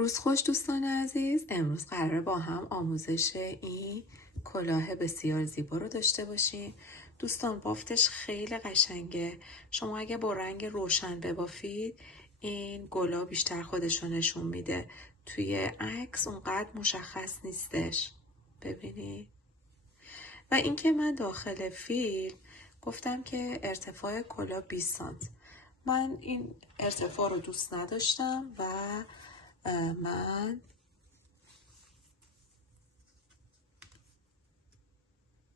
روز خوش دوستان عزیز. امروز قراره با هم آموزش این کلاه بسیار زیبا رو داشته باشیم. دوستان بافتش خیلی قشنگه. شما اگه با رنگ روشن ببافید این گلا بیشتر خودش رو نشون میده. توی عکس اونقدر مشخص نیستش. ببینید. و اینکه من داخل فیلم گفتم که ارتفاع کلاه 20 سانت. من این ارتفاع رو دوست نداشتم و من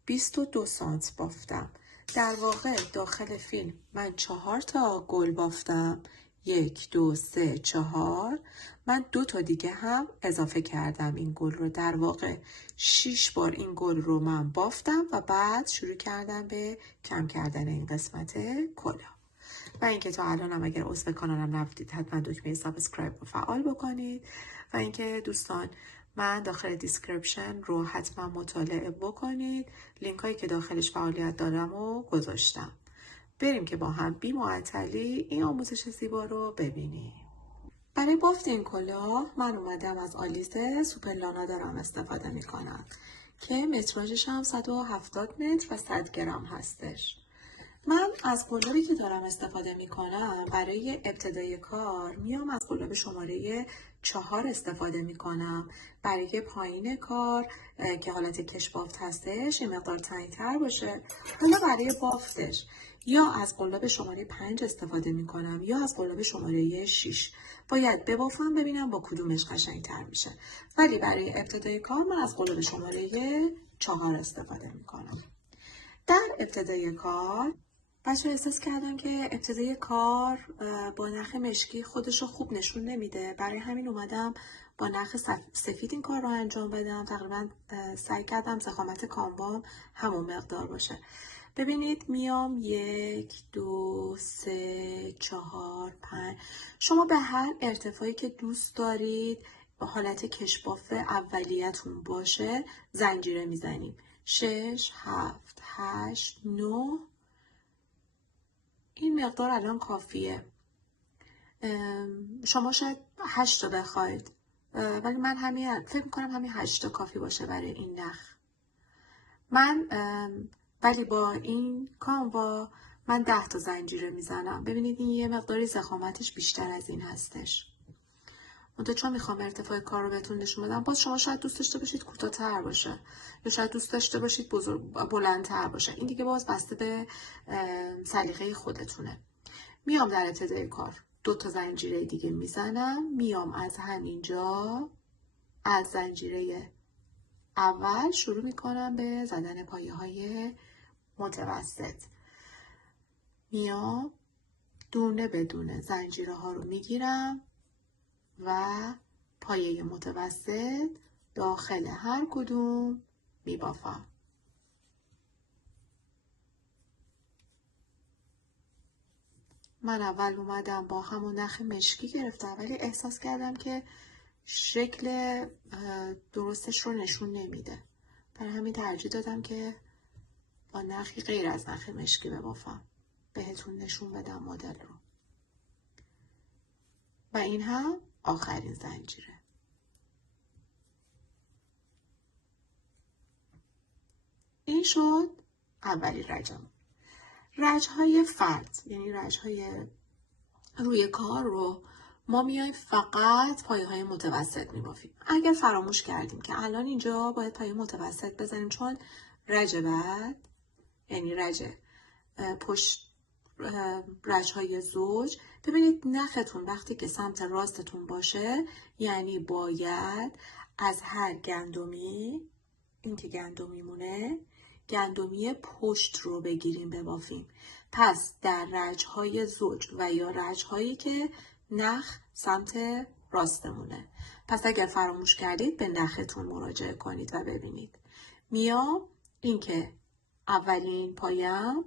22 سانت بافتم. در واقع داخل فیلم من 4 تا گل بافتم. 1 2 3 4. من 2 تا دیگه هم اضافه کردم این گل رو. در واقع 6 بار این گل رو من بافتم و بعد شروع کردم به کم کردن این قسمت کلاه. و اینکه تا الان هم اگر عضو کانالم نبودید حتما دکمه سابسکرایب رو فعال بکنید. و اینکه دوستان من داخل دیسکریپشن رو حتما مطالعه بکنید. لینک هایی که داخلش فعالیت دارم رو گذاشتم. بریم که با هم بی معطلی این آموزش زیبا رو ببینیم. برای بافت این کلاه من اومدم از آلیزه سوپرلانا دارم استفاده میکنم که متراژش هم 170 متر و 100 گرم هستش. من از قلابی که دارم استفاده میکنم برای ابتدای کار میام از قلاب شماره 4 استفاده میکنم. برای پایین کار که حالت کش بافت هستش یه مقدار تنگ‌تر باشه. حالا برای بافتش یا از قلاب شماره 5 استفاده میکنم یا از قلاب شماره 6. باید ببافم ببینم با کدومش قشنگ‌تر میشه. ولی برای ابتدای کار من از قلاب شماره 4 استفاده میکنم. در ابتدای کار بچه احساس کردن که ابتدای کار با نخ مشکی خودش رو خوب نشون نمیده. برای همین اومدم با نخ سفید این کار رو انجام بدم. تقریبا سعی کردم ضخامت کاموام همون مقدار باشه. ببینید میام 1 2 3 4 5. شما به هر ارتفاعی که دوست دارید با حالت کشباف اولیتون باشه زنجیره میزنیم. 6 7 8 9. این مقدار الان کافیه. شما شاید 8 تا بخواید ولی من فکر میکنم همین 8 تا کافی باشه برای این نخ. من ولی با این کانوا من 10 تا زنجیره میزنم. ببینید این یه مقداری ضخامتش بیشتر از این هستش. منتها چون میخوام ارتفاع کار رو بهتون نشون بدم باز شما شاید دوست داشته باشید کوتاه‌تر باشه یا شاید دوست داشته باشید بلندتر باشه. این دیگه باز بسته به سلیقه خودتونه. میام در ابتدای کار 2 تا زنجیره دیگه میزنم. میام از همینجا از زنجیره اول شروع میکنم به زدن پایه های متوسط. میام دونه به دونه زنجیره ها رو میگیرم و پایه متوسط داخل هر کدوم میبافم. من اول اومدم با همون نخ مشکی گرفتم ولی احساس کردم که شکل درستش رو نشون نمیده. برای همین ترجیح دادم که با نخی غیر از نخ مشکی ببافم. بهتون نشون بدم مدل رو. و این هم آخرین زنجیره. این شد اولی رجم. رجهای فرد یعنی رجهای روی کار رو ما میایم فقط پایه های متوسط میبافیم. اگر فراموش کردیم که الان اینجا باید پایه متوسط بزنیم چون رج بعد یعنی رج پشت رجهای زوج. ببینید نختون وقتی که سمت راستتون باشه یعنی باید از هر گندمی این که گندمی مونه گندمی پشت رو بگیریم ببافیم. پس در رجهای زوج و یا رجهایی که نخ سمت راستمونه. پس اگر فراموش کردید به نختون مراجعه کنید و ببینید. میام این که اولین پایم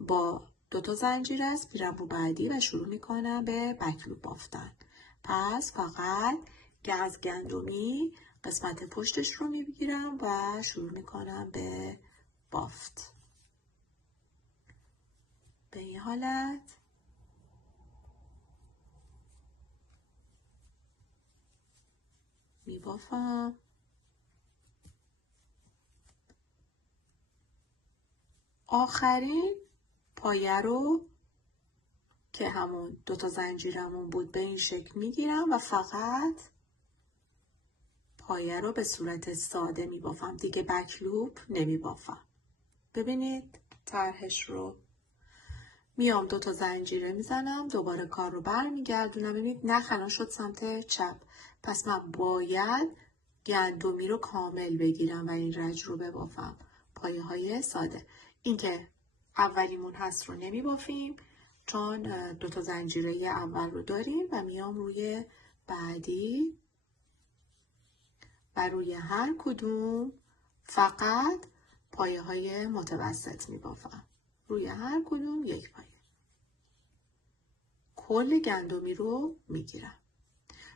با 2 تا زنجیر است میرم رو بعدی و شروع میکنم به بکلوب بافتن. پس فقط از گندمی قسمت پشتش رو میگیرم و شروع میکنم به بافت. به این حالت میبافم. آخرین پایه رو که همون 2 تا زنجیرمون بود به این شکل میگیرم و فقط پایه رو به صورت ساده میبافم، دیگه بک لوپ نمیبافم. ببینید طرحش رو. میام 2 تا زنجیره میزنم، دوباره کار رو برمیگردونم. ببینید نخ الان شد سمت چپ، پس من باید گندمی رو کامل بگیرم و این رج رو ببافم. پایه های ساده. این که اولیمون هست رو نمیبافیم چون 2 تا زنجیره اول رو داریم و میام روی بعدی و روی هر کدوم فقط پایه های متوسط میبافم. روی هر کدوم یک پایه. کل گندمی رو میگیرم.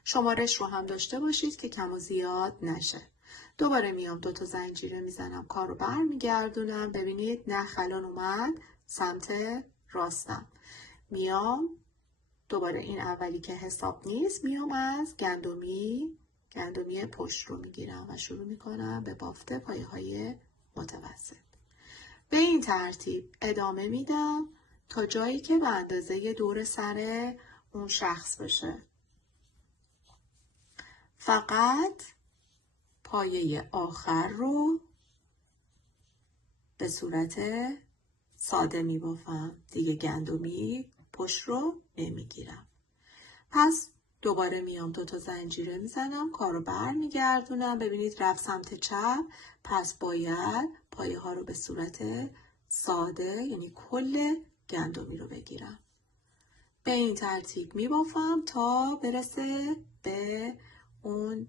شمارش رو هم داشته باشید که کم و زیاد نشه. دوباره میام 2 تا زنجیره میزنم، کار رو برمیگردونم. ببینید نخ الان اومد سمت راستم. میام دوباره این اولی که حساب نیست، میام از گندمی پشت رو میگیرم و شروع میکنم به بافت پایه های متوسط. به این ترتیب ادامه میدم تا جایی که به اندازه دور سر اون شخص بشه. فقط پایه آخر رو به صورت ساده میبافم، دیگه گندمی پشت رو نمیگیرم. پس دوباره میام 2 تا زنجیره میزنم، کار رو برمیگردونم. ببینید رفت سمت چپ، پس باید پایه ها رو به صورت ساده یعنی کل گندمی رو بگیرم. به این ترتیب میبافم تا برسه به اون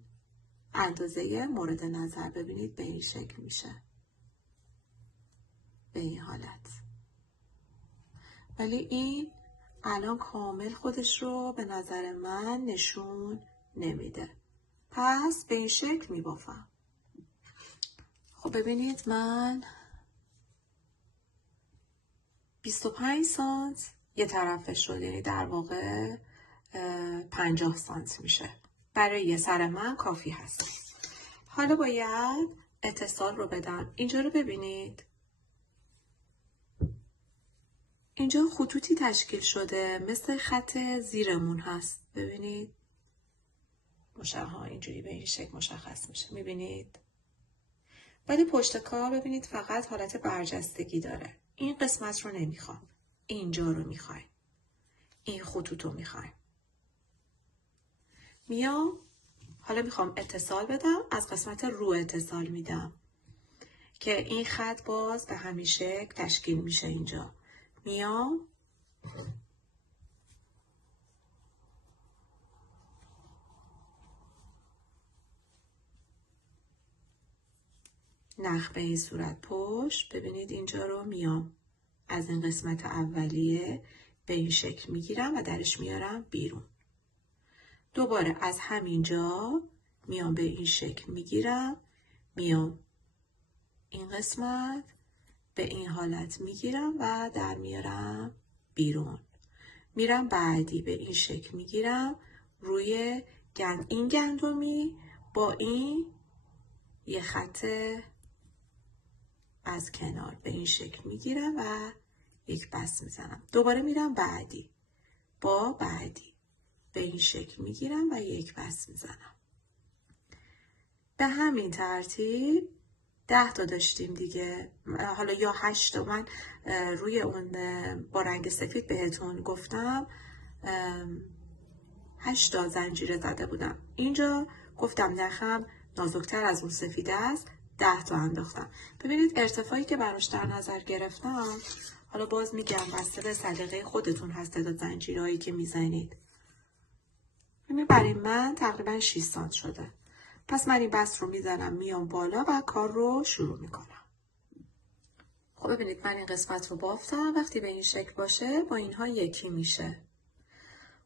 اندازه مورد نظر. ببینید به این شکل میشه، به این حالت. ولی این الان کامل خودش رو به نظر من نشون نمیده، پس به این شکل میبافم. خب ببینید من 25 سانت یه طرفش شد، یعنی در واقع 50 سانت میشه. برای یه سر من کافی هست. حالا باید اتصال رو بدم. اینجا رو ببینید، اینجا خطوطی تشکیل شده مثل خط زیرمون هست. ببینید اینجوری به این شکل مشخص میشه، میبینید؟ ولی پشت کار ببینید فقط حالت برجستگی داره. این قسمت رو نمیخوام، اینجا رو میخوایم، این خطوط رو میخوایم. میام حالا میخوام اتصال بدم، از قسمت رو اتصال میدم که این خط باز به همین شکل تشکیل میشه. اینجا میام نخ به این صورت پشت. ببینید اینجا رو میام از این قسمت اولیه به این شکل میگیرم و درش میارم بیرون. دوباره از همینجا میام به این شکل میگیرم، میام این قسمت به این حالت میگیرم و در میارم بیرون. میرم بعدی به این شکل میگیرم روی این گندمی با این یه خط از کنار به این شکل میگیرم و یک بست میزنم. دوباره میرم بعدی با بعدی به این شکل میگیرم و یک بست میزنم. به همین ترتیب 10 تا داشتیم دیگه، حالا یا 8 تا. من روی اون با رنگ سفید بهتون گفتم 8 تا زنجیره زده بودم. اینجا گفتم نخم نازکتر از اون سفید است، 10 تا انداختم. ببینید ارتفاعی که براش در نظر گرفتم، حالا باز میگم بسته به سلیقه خودتون هست تعداد زنجیرهایی که میزنید. ببینید برای من تقریبا 6 سانت شده. پس من این بست رو میزنم، میام بالا و کار رو شروع میکنم. خب ببینید من این قسمت رو بافتم. وقتی به این شکل باشه با اینها یکی میشه.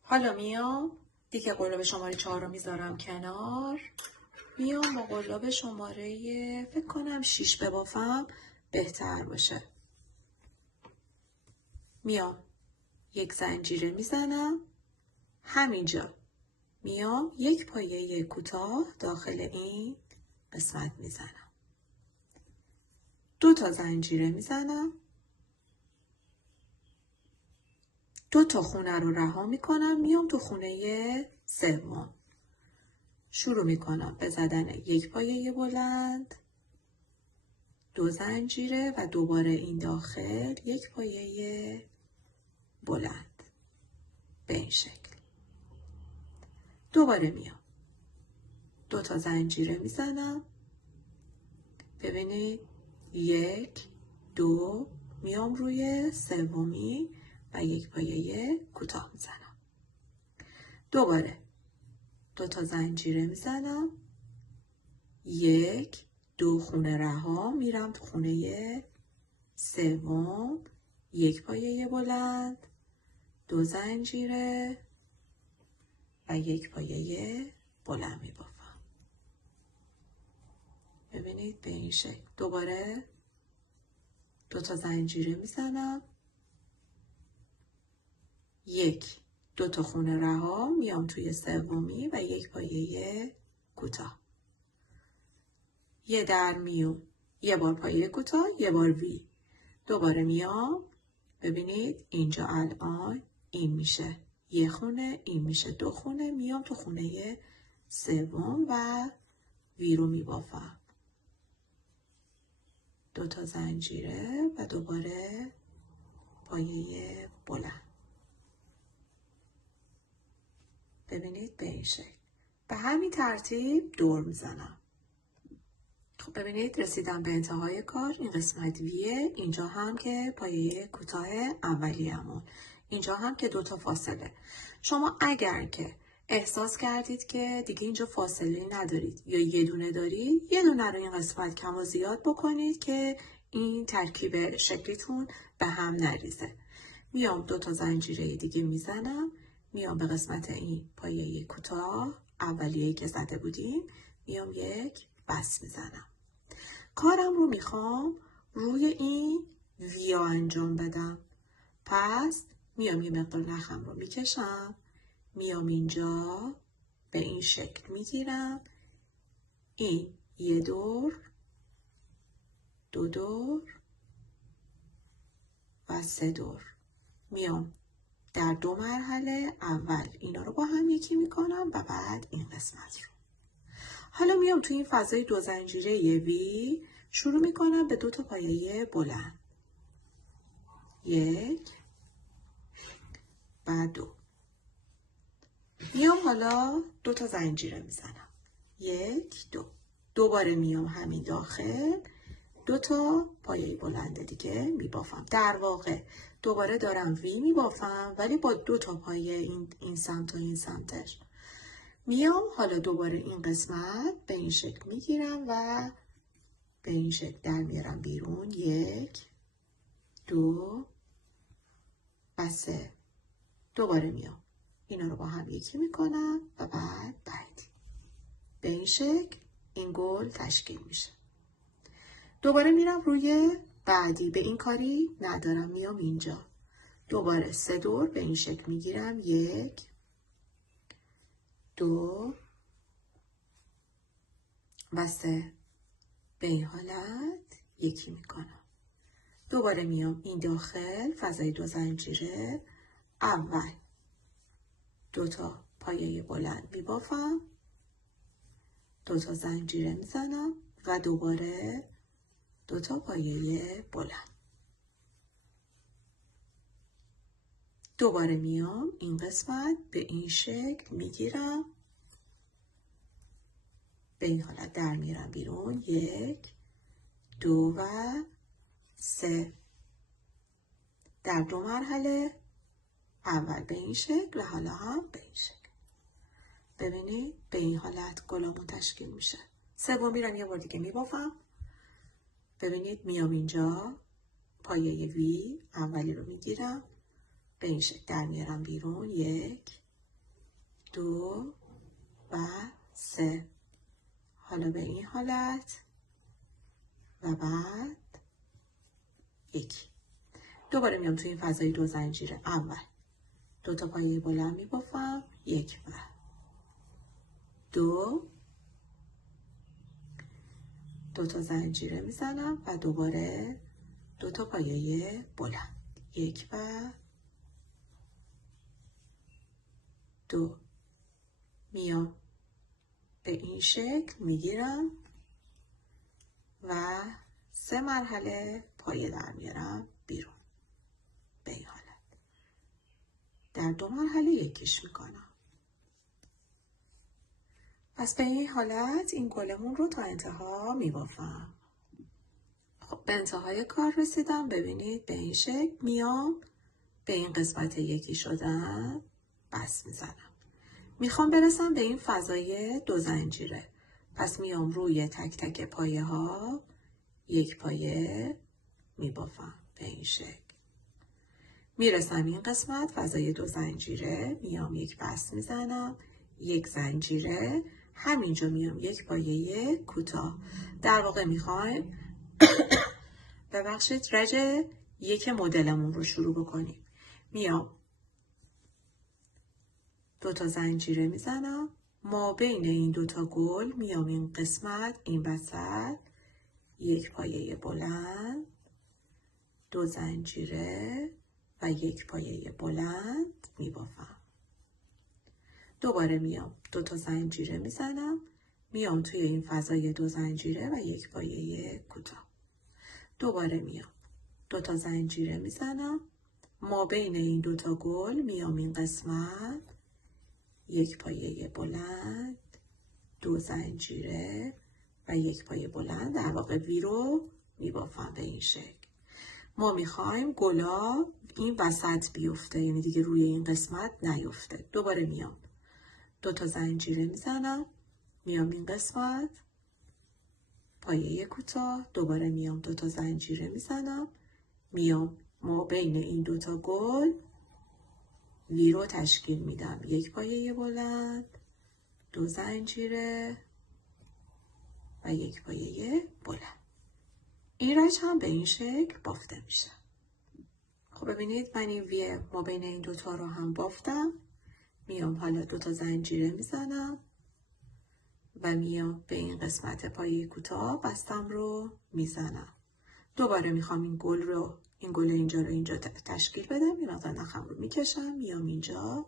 حالا میام دیگه قلاب شماره 4 رو میذارم کنار، میام با قلاب شماره فکر کنم 6 ببافم بهتر باشه. میام یک زنجیره میزنم همینجا میام یک پایه کوتاه داخل این قسمت میزنم. 2 تا زنجیره میزنم. 2 تا خونه رو رها میکنم. میام تو خونه سوم. شروع میکنم به زدن یک پایه بلند، 2 زنجیره و دوباره این داخل یک پایه بلند به این شکل. دوباره میام 2 تا زنجیره میزنم. ببینید 1 2 میام روی سومی و یک پایه کوتاه میزنم. دوباره 2 تا زنجیره میزنم. 1 2 خونه رها میرم تو خونه سوم، یک پایه بلند، 2 زنجیره و یک پایه بلند میبافم. ببینید به این شکل. دوباره 2 تا زنجیره میزنم. 1 2 تا خونه رها میام توی سومی و یک پایه کوتاه. یه در میون، یه بار پایه کوتاه، یه بار وی. دوباره میام. ببینید اینجا الان این میشه یه خونه، این میشه 2 خونه. میام تو خونه سوم و وی رو میبافم. 2 تا زنجیره و دوباره پایه بلند. ببینید به این شکل. به همین ترتیب دور میزنم. خب ببینید رسیدم به انتهای کار. این قسمت ویه. اینجا هم که پایه کوتاه اولیه‌مون. اینجا هم که 2 تا فاصله. شما اگر که احساس کردید که دیگه اینجا فاصله ندارید یا یه دونه دارید، یه دونه رو این قسمت کم و زیاد بکنید که این ترکیب شکلیتون به هم نریزه. میام 2 تا زنجیره دیگه میزنم. میام به قسمت این پایه کوتاه اولیه‌ای که زده بودیم میام یک بس میزنم. کارم رو میخوام روی این ویا انجام بدم. پس میام یه مقدار نخم رو میکشم. میام اینجا به این شکل میگیرم. این یه دور، 2 دور و 3 دور. میام در 2 مرحله اول اینا رو با هم یکی میکنم و بعد این قسمت رو. حالا میام توی این فضای 2 زنجیره وی شروع میکنم به 2 تا پایه بلند. 1 و 2. میام حالا 2 تا زنجیره میزنم. 1 2. دوباره میام همین داخل 2 تا پایه بلند دیگه میبافم. در واقع دوباره دارم وی میبافم ولی با 2 تا پایه این سمت و این سمتش. میام حالا دوباره این قسمت به این شکل میگیرم و به این شکل در میارم بیرون. 1 2 و 3. دوباره میام اینا رو با هم یکی میکنم و بعد بعدی. به این شکل این گل تشکیل میشه. دوباره میرم روی بعدی. به این کاری ندارم. میام اینجا دوباره 3 دور به این شکل میگیرم. 1 2 و 3. به این حالت یکی میکنم. دوباره میام این داخل فضای 2 زنجیره اول 2 تا پایه بلند میبافم. 2 تا زنجیره میزنم و دوباره 2 تا پایه بلند. دوباره میام این قسمت به این شکل میگیرم. به این حالت در میارم بیرون. 1 2 و 3. در 2 مرحله اول به این شکل و حالا هم به این شکل. ببینید به این حالت گلامون تشکیل میشه. سوم میرم یه بار دیگه میبافم. ببینید میام اینجا پایه وی اولی رو میگیرم. به این شکل در میارم بیرون. 1 2 و 3. حالا به این حالت و بعد یکی. دوباره میام توی این فضای 2 زنجیره اول 2 تا پایه بلند میبافم. 1 و 2 2 تا زنجیره میزنم و دوباره 2 تا پایه بلند 1 و 2 میام به این شکل میگیرم و 3 مرحله پایه در میارم بیرون به این حالت. در 2 مرحله یکیش میکنم. پس به این حالت این گلمون رو تا انتها میبافم. خب به انتهای کار رسیدم. ببینید به این شکل میام به این قسمت یکی شدن بس میزنم. میخوام برسم به این فضای 2 زنجیره. پس میام روی تک تک پایه ها 1 پایه میبافم به این شکل. میرسم این قسمت فضای 2 زنجیره، میام 1 بس میزنم 1 زنجیره، همینجا میام 1 پایه کوتاه. در واقع میخوایم ببخشید رج 1 مدلمون رو شروع بکنیم. میام 2 تا زنجیره میزنم، ما بین این 2 تا گل میام این قسمت این وسط 1 پایه بلند 2 زنجیره و 1 پایه بلند میبافم. دوباره میام 2 تا زنجیره میزنم، میام توی این فضای 2 زنجیره و 1 پایه کوتاه. دوباره میام 2 تا زنجیره میزنم، ما بین این 2 تا گل میام این قسمت 1 پایه بلند 2 زنجیره و 1 پایه بلند، در واقع وی رو میبافم به این شکل. ما میخوایم گلا این وسط بیفته، یعنی دیگه روی این قسمت نیفته. دوباره میام 2 تا زنجیره میزنم، میام این قسمت پایه کوتاه، دوباره میام 2 تا زنجیره میزنم، میام ما بین این 2 تا گل وی رو تشکیل میدم 1 پایه بلند 2 زنجیره و 1 پایه بلند. این رج هم به این شکل بافته میشه. خب ببینید من این وی ما بین این 2 تا رو هم بافتم. میام حالا 2 تا زنجیره میزنم و میام به این قسمت پایه کوتاه بستم رو میزنم. دوباره میخوام این گل اینجا رو اینجا تشکیل بدم. یه مقدار نخم رو میکشم، میام اینجا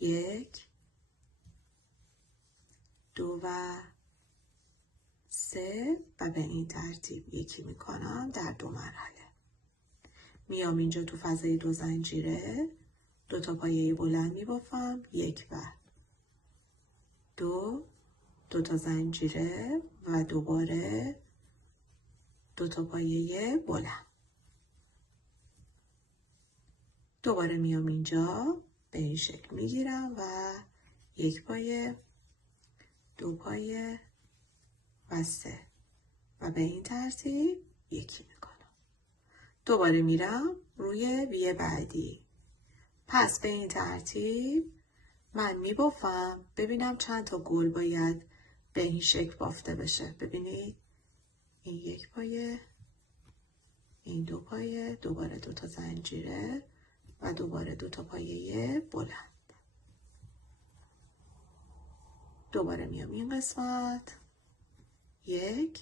1 2 و 3 و به این ترتیب یکی میکنم در 2 مرحله. میام اینجا تو فضای 2 زنجیره 2 تا پایه بلند میبافم 1 و 2 2 تا زنجیره و دوباره 2 تا پایه بلند. دوباره میام اینجا به این شکل میگیرم و 1 پایه 2 پایه و 3 و به این ترتیب یکی میکنم. دوباره میرم روی وی بعدی. پس به این ترتیب من میبافم. ببینم چند تا گل باید به این شکل بافته بشه. ببینید این 1 پایه، این 2 پایه، دوباره 2 تا زنجیره و دوباره 2 تا پایه بلند. دوباره میام این قسمت 1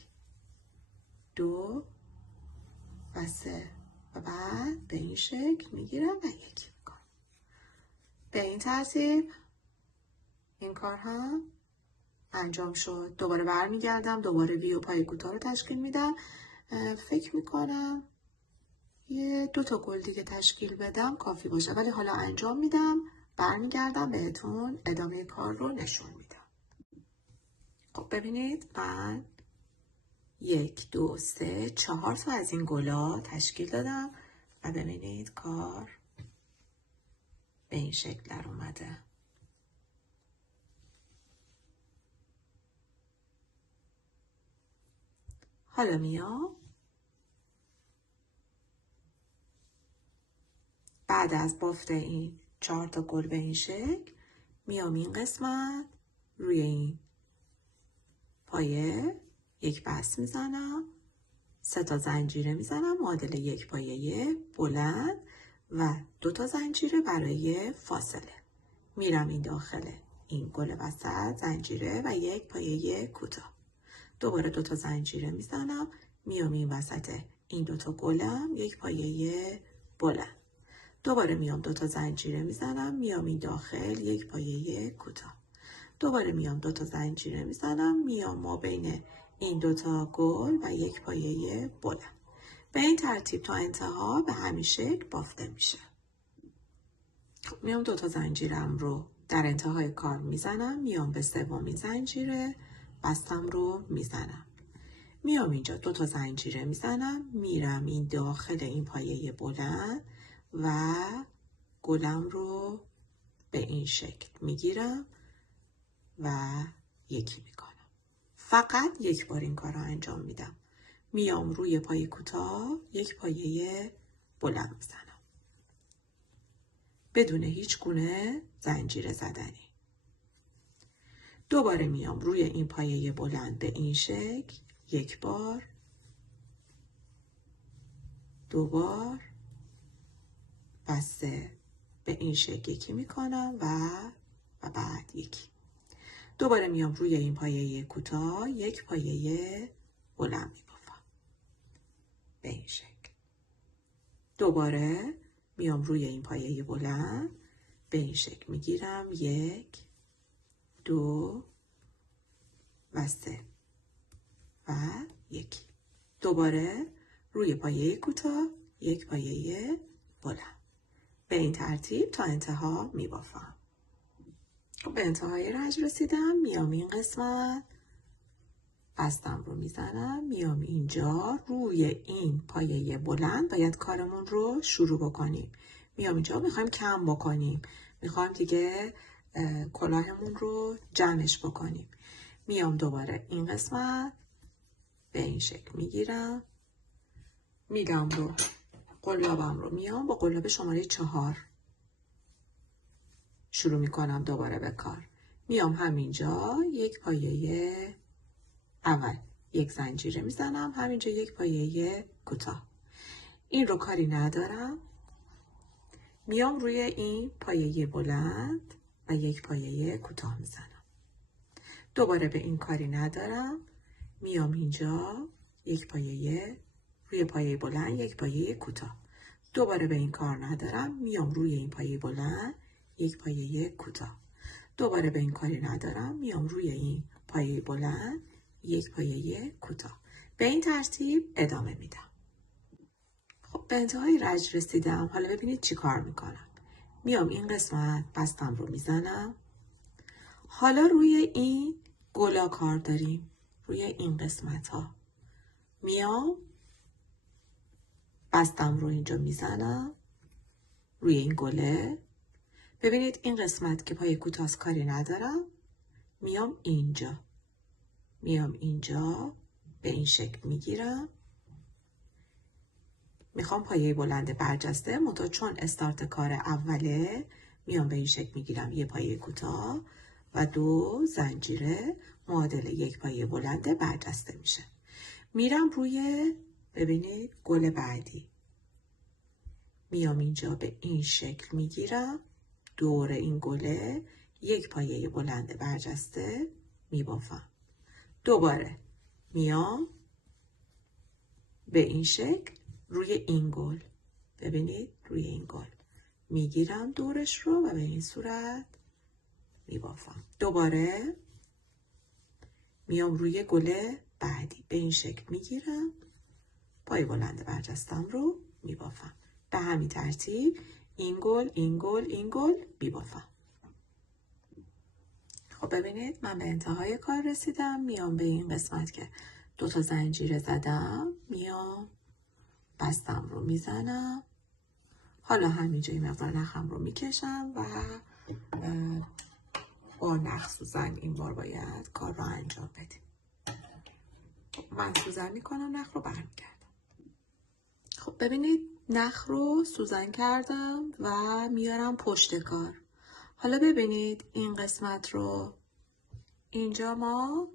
2 و 3 و بعد به این شکل میگیرم و یکی میکنم. به این ترتیب این کار هم انجام شد. دوباره برمیگردم، دوباره وی و پای کوتاه رو تشکیل میدم. فکر میکنم 2 تا گل دیگه تشکیل بدم کافی باشه، ولی حالا انجام میدم، برمیگردم بهتون ادامه کار رو نشون میدم. خب ببینید من 1 2 3 4 تا از این گلا تشکیل دادم و ببینید کار به این شکل در اومده. حالا میام بعد از بافت این 4 تا گل به این شکل میام این قسمت روی این پایه 1 بست میزنم، 3 تا زنجیره میزنم معادل 1 پایه بلند و 2 تا زنجیره برای فاصله. میرم این داخل این گل وسط زنجیره و یک پایه کوتاه. دوباره 2 تا زنجیره میزنم، میام این وسط این 2 تا گلم، یک پایه بلند. دوباره میام 2 تا زنجیره میزنم، میام این داخل یک پایه کوتاه. دوباره میام 2 تا زنجیره میزنم، میام ما بین این 2 تا گل و یک پایه بلند. به این ترتیب تا انتها به همین شکل بافته میشه. میام 2 تا زنجیرم رو در انتهای کار میزنم، میام به سومین زنجیره بستم رو میزنم، میام اینجا 2 تا زنجیره میزنم، میرم این داخل این پایه بلند و گلم رو به این شکل میگیرم و یکی میکنم. فقط یک بار این کار رو انجام میدم. میام روی پایه کوتاه یک پایه بلند میزنم بدون هیچ گونه زنجیره زدنی. دوباره میام روی این پایه بلند به این شکل یک بار، 2 بار و 3 به این شکل یکی میکنم و بعد یکی. دوباره میام روی این پایه کوتاه یک پایه بلند میبافم به این شکل. دوباره میام روی این پایه بلند به این شکل میگیرم 1 2 و 3 و یکی. دوباره روی پایه کوتاه یک پایه بلند. به این ترتیب تا انتها میبافم. به انتهای رنج رسیدم، میام این قسمت بستم رو میزنم، میام اینجا روی این پایه بلند باید کارمون رو شروع بکنیم. میام اینجا میخوایم کم بکنیم، میخوایم دیگه کلاهمون رو جمعش بکنیم. میام دوباره این قسمت به این شکل میگیرم، میدم رو قلابم رو، میام با قلاب شماره 4 شروع میکنم دوباره به کار. میام همینجا یک پایه اول یک زنجیره میزنم، همینجا یک پایه کوتاه. این رو کاری ندارم، میام روی این پایه بلند و یک پایه کوتاه میزنم. دوباره به این کاری ندارم، میام اینجا یک پایه روی پایه بلند یک پایه کوتاه. دوباره به این کار ندارم، میام روی این پایه بلند یک پایه کوتاه. دوباره به این کاری ندارم، میام روی این پایه بلند یک پایه کوتاه. به این ترتیب ادامه میدم. خب به انتهای رنج رسیدم. حالا ببینید چی کار میکنم. میام این قسمت بستم رو میزنم. حالا روی این گلا کار داریم، روی این قسمت ها. میام بستم رو اینجا میزنم روی این گله. ببینید این قسمت که پای کوتاه کاری ندارم، میام اینجا به این شکل میگیرم. میخوام پایه بلند برجسته، منتها چون استارت کار اوله، میام به این شکل میگیرم یه پایه کوتاه و 2 زنجیره معادل یک پایه بلند برجسته میشه. میرم روی ببینید گل بعدی، میام اینجا به این شکل میگیرم، دور این گله یک پایه بلند برجسته میبافم. دوباره میام به این شکل روی این گل، ببینید روی این گل میگیرم دورش رو و به این صورت میبافم. دوباره میام روی گل بعدی به این شکل میگیرم، پای بلند برجستم رو میبافم. به همین ترتیب این گل این گل این گل میبافم. خب ببینید من به انتهای کار رسیدم. میام به این قسمت که 2 تا زنجیره زدم، میام بستم رو میزنم. حالا همینجا این مقدار نخم رو میکشم و با نخ سوزن این بار باید کار رو انجام بدیم. من سوزن میکنم، نخ رو برمیگردم. خب ببینید نخ رو سوزن کردم و میارم پشت کار. حالا ببینید این قسمت رو اینجا ما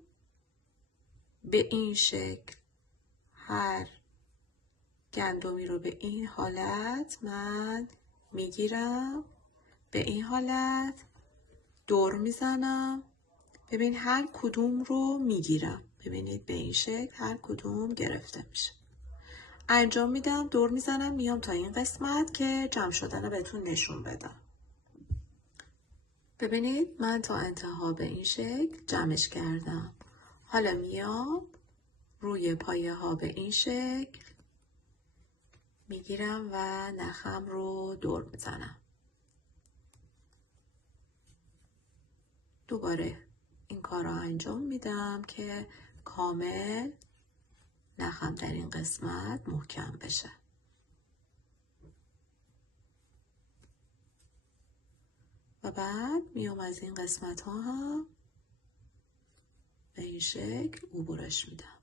به این شکل هر گندمی رو به این حالت من میگیرم، به این حالت دور میزنم. ببین هر کدوم رو میگیرم. ببینید به این شکل هر کدوم گرفته میشه. انجام میدم، دور میزنم، میام تا این قسمت که جمع شدن رو بهتون نشون بدم. ببینید من تا انتها به این شکل جمعش کردم. حالا میام روی پایه ها به این شکل میگیرم و نخم رو دور میزنم. دوباره این کار رو انجام میدم که کامل نخم در این قسمت محکم بشه. و بعد میام از این قسمت ها هم به این شکل عبورش میدم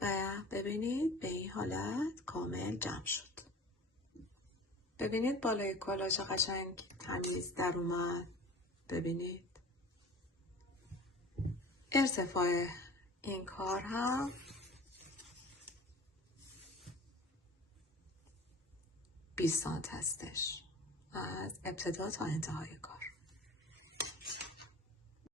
و ببینید به این حالت کامل جمع شد. ببینید بالای کلاه چه قشنگ تمیز در اومد. ببینید ارتفاع این کار هم 20 سانت هستش از ابتدا تا انتهای کار.